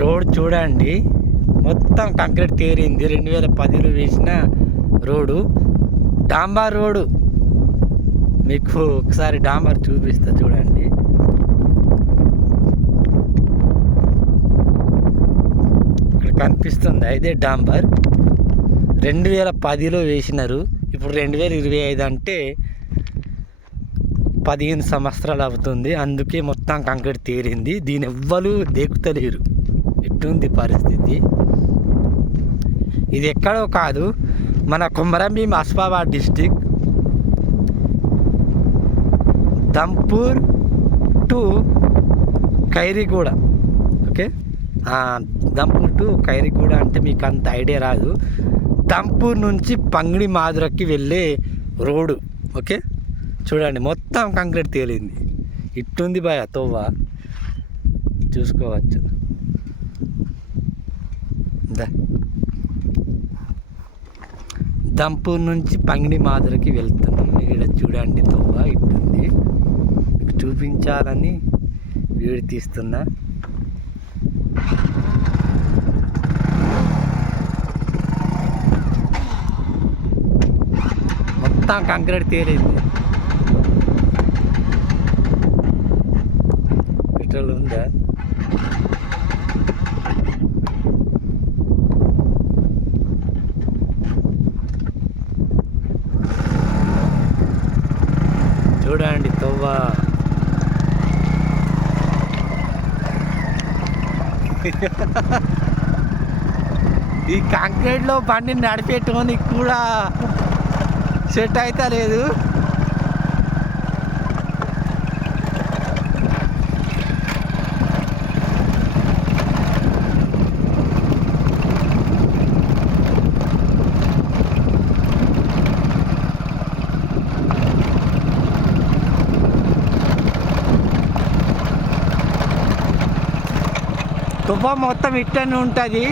Road చూడండి, మొత్తం concrete తేరింది. 2010లో వేసిన రోడ్డు, డాంబర్ రోడ్డు. మీకు ఒకసారి డాంబర్ చూపిస్తా చూడండి. ఇక్కడ కనిపిస్తుంది, ఇదే డాంబర్. 2010లో వేసినారు, ఇప్పుడు 2025 అంటే 15 సంవత్సరాలు అవుతుంది. అందుకే మొత్తం కంక్రీట్ తేరింది. దీని ఎవ్వరు దేకుతలేరు. ఎట్టుంది పరిస్థితి. ఇది ఎక్కడో కాదు, మన Komaram Bheem Asifabad district, Dampur to Khairiguda. Okay, Dampur to Khairiguda అంటే మీకు అంత ఐడియా రాదు. దంపూర్ నుంచి పంగిడి మాదురకి వెళ్ళే రోడ్డు. ఓకే, చూడండి మొత్తం కంక్రీట్ తేలింది. ఇట్టుంది బాయ్ తోవ, చూసుకోవచ్చు. దంపూర్ నుంచి పంగిడి మాదురకి వెళ్తున్నాం. ఇక్కడ చూడండి తోవ ఇట్టుంది. మీకు చూపించాలని వీడియో తీస్తున్నా. మొత్తం కంక్రీట్ తేలింది. పెట్రోల్ ఉందా? చూడండి తవ్వ. ఈ కాంక్రీట్లో బండి నడిపేటోనికి కూడా సెట్ అయితే లేదు. తుఫా మొత్తం ఇట్టనే ఉంటుంది.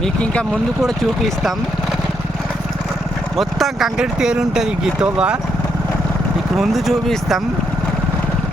మీకు ఇంకా ముందు కూడా చూపిస్తాం. మొత్తం కంక్రీట్ తేలి ఉంటుంది ఈ తోవ, మీకు ముందు చూపిస్తాం.